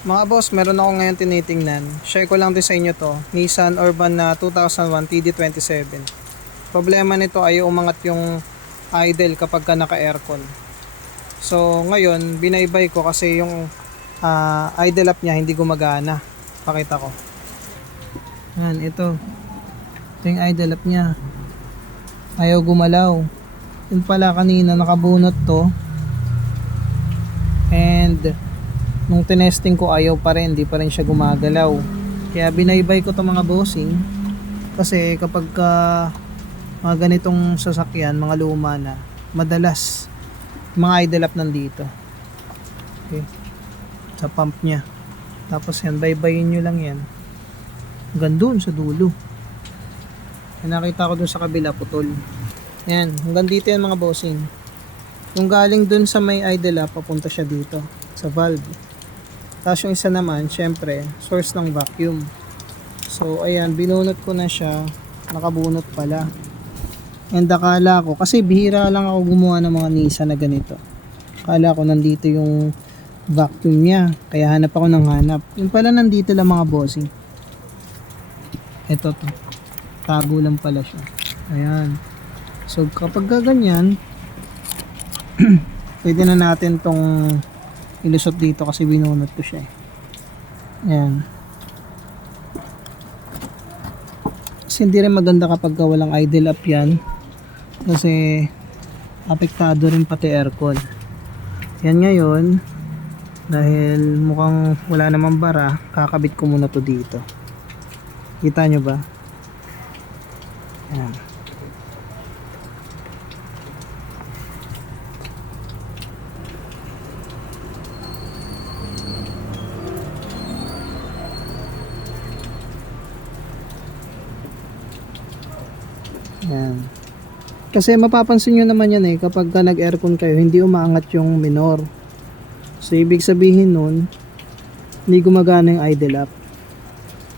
Mga boss, meron ako ngayon tinitingnan. Share ko lang din sa inyo to. Nissan Urban na 2001 TD27. Problema nito ay umangat yung idle kapag ka naka-aircon. So ngayon, binaybay ko kasi yung idle up niya hindi gumagana. Pakita ko. Yan, ito. Ito yung idle up niya. Ayaw gumalaw. Yun pala kanina nakabunot to. And nung tinesting ko ayaw pa rin, hindi pa rin siya gumagalaw. Kaya binaybay ko to mga bossing. Kasi kapag mga ganitong sasakyan, mga luma na, madalas mga idle up nandito. Okay. Sa pump niya. Tapos yan, baybayin nyo lang yan. Hanggang doon sa dulo. Nakita ko doon sa kabila, putol. Yan, hanggang dito yan mga bossing. Yung galing doon sa may idle up, papunta siya dito sa valve. Tapos yung isa naman, syempre, source ng vacuum. So, ayan, binunot ko na siya. Nakabunot pala. And akala ko, kasi bihira lang ako gumawa ng mga Nissan na ganito. Akala ko nandito yung vacuum niya. Kaya hanap ako ng hanap. Yung pala nandito lang mga bossing. Ito to. Tago lang pala siya. Ayan. So, kapag gaganyan, pwede na natin tong ilusot dito kasi binunot ko siya. Ayan. Kasi hindi rin maganda kapag walang idle up yan. Kasi apektado rin pati aircon. Yan ngayon, dahil mukhang wala namang bara, kakabit ko muna to dito. Kita nyo ba? Ayan. Yan. Kasi mapapansin nyo naman yan kapag nag-aircon kayo, hindi umaangat yung minor. So, ibig sabihin nun, hindi gumagana yung idle up.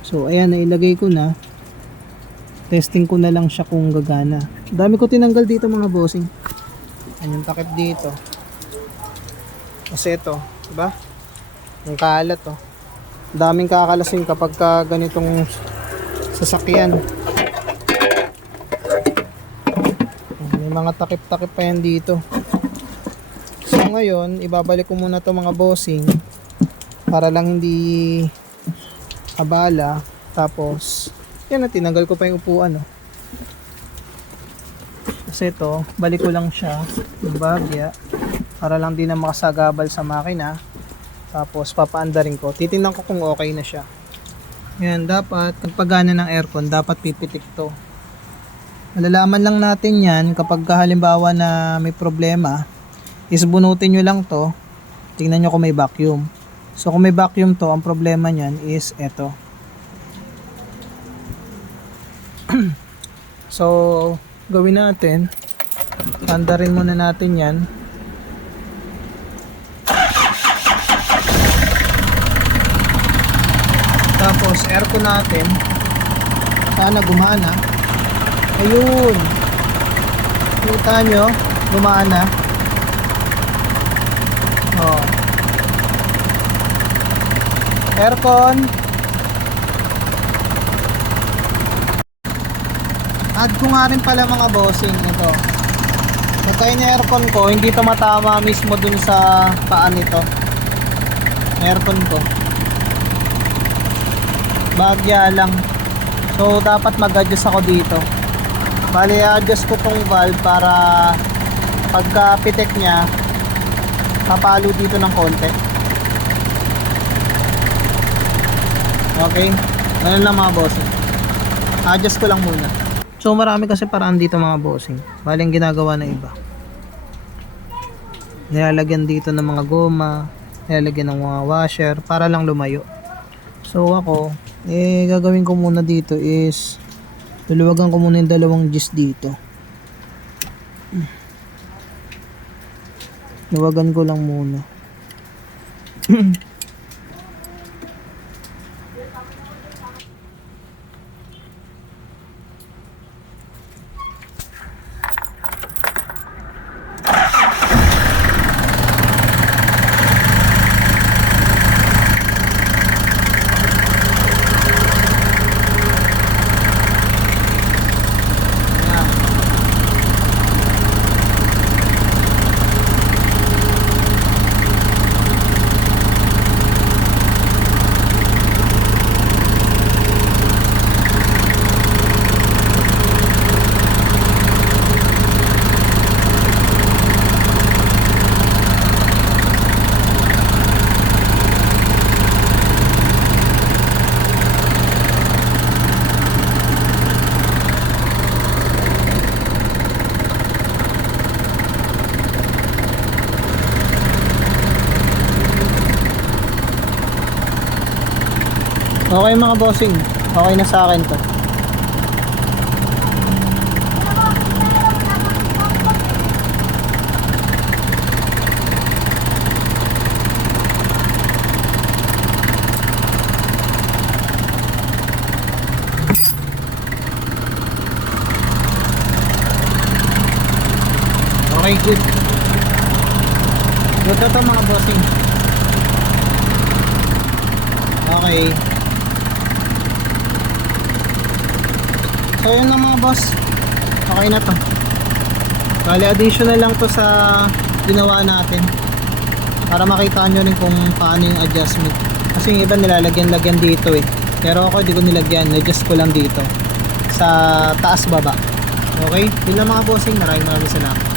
So, ayan, nailagay ko na. Testing ko na lang siya kung gagana. Dami ko tinanggal dito mga bossing. Ayan yung takip dito. Kasi ito, diba? Yung kalat to. Daming kakalasin kapag ganitong sasakyan. Mga takip-takip pa yan dito. So ngayon, ibabalik ko muna to mga bossing para lang hindi abala. Tapos yan na, tinanggal ko pa yung upuan kasi ito, balik ko lang siya yung bagya para lang din na makasagabal sa makina. Tapos papaandarin ko, titingnan ko kung okay na siya. Yan, dapat pagpagana ng aircon, dapat pipitik to. Malalaman lang natin yan kapag halimbawa na may problema, is bunutin nyo lang to, tingnan nyo kung may vacuum. So kung may vacuum to, ang problema nyan is eto. So gawin natin, andarin muna natin yan. Tapos aircon natin, sana gumana. Ayun, kita nyo, gumana. Aircon. Add ko nga rin pala mga bossing ito. Patay na aircon ko, hindi tumatama mismo dun sa paan nito. Aircon ko bagya lang. So dapat mag-adjust ako dito. Bali, adjust ko tong valve para pagka pitik niya, papalo dito ng konti. Okay, ganun lang mga bossing. Adjust ko lang muna. So marami kasi paraan dito mga bossing. Bali, ang ginagawa na iba, nilalagyan dito ng mga goma, nilalagyan ng mga washer para lang lumayo. So ako, gagawin ko muna dito is luluwagan ko muna yung dalawang gis dito. Luwagan ko lang muna. Okay mga bossing, okay na sa akin to. Okay, good. Good na to mga bossing. Okay. So yun lang mga boss. Okay na to. Bali additional lang to sa ginawa natin. Para makita nyo rin kung paano yung adjustment. Kasi yung iba nilalagyan-lagyan dito eh. Pero ako di ko nilagyan. Adjust ko lang dito. Sa taas baba. Okay? Yun lang mga bossing. Maraming salamat.